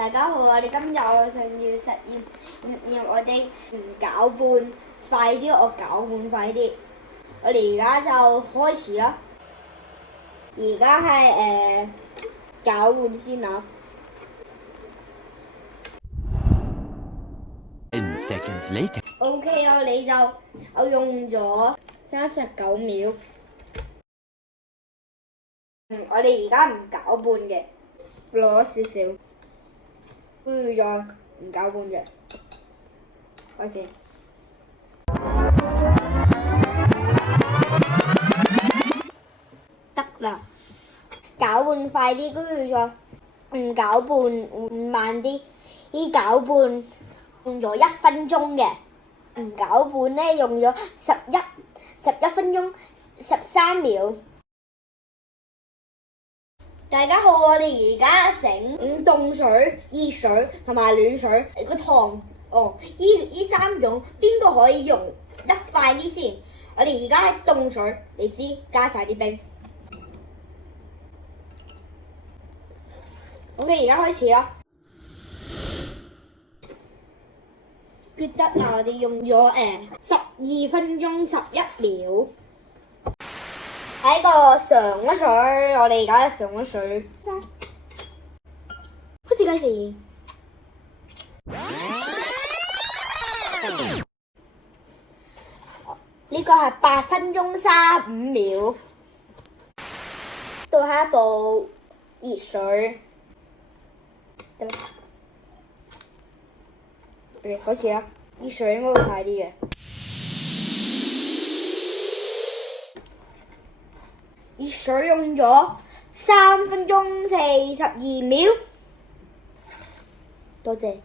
大家好，我哋今日想要實驗我哋攪拌快啲，我攪拌快啲。我哋而家就開始啦。而家係攪拌先啊。10 seconds later. OK，我用咗39秒。我哋而家唔攪拌嘅，攞少少，跟住再唔攪拌嘅，開始。得啦，攪拌快啲，跟住再唔攪拌慢啲。呢攪拌用咗1分鐘嘅，唔攪拌咧用咗11分鐘13秒。大家好，我哋而家整凍水、熱水同埋暖水個糖呢3種邊個可以用得快啲先？我哋而家喺凍水，你知加晒啲冰。OK，而家開始啦。覺得啦，我哋用咗12分鐘11秒。喺個上咗水，我哋而家上咗水，開始計時。呢個係8分鐘35秒。到下一步熱水，得啦。開始啦，熱水應該會快啲嘅。熱水用咗3分鐘42秒，多謝。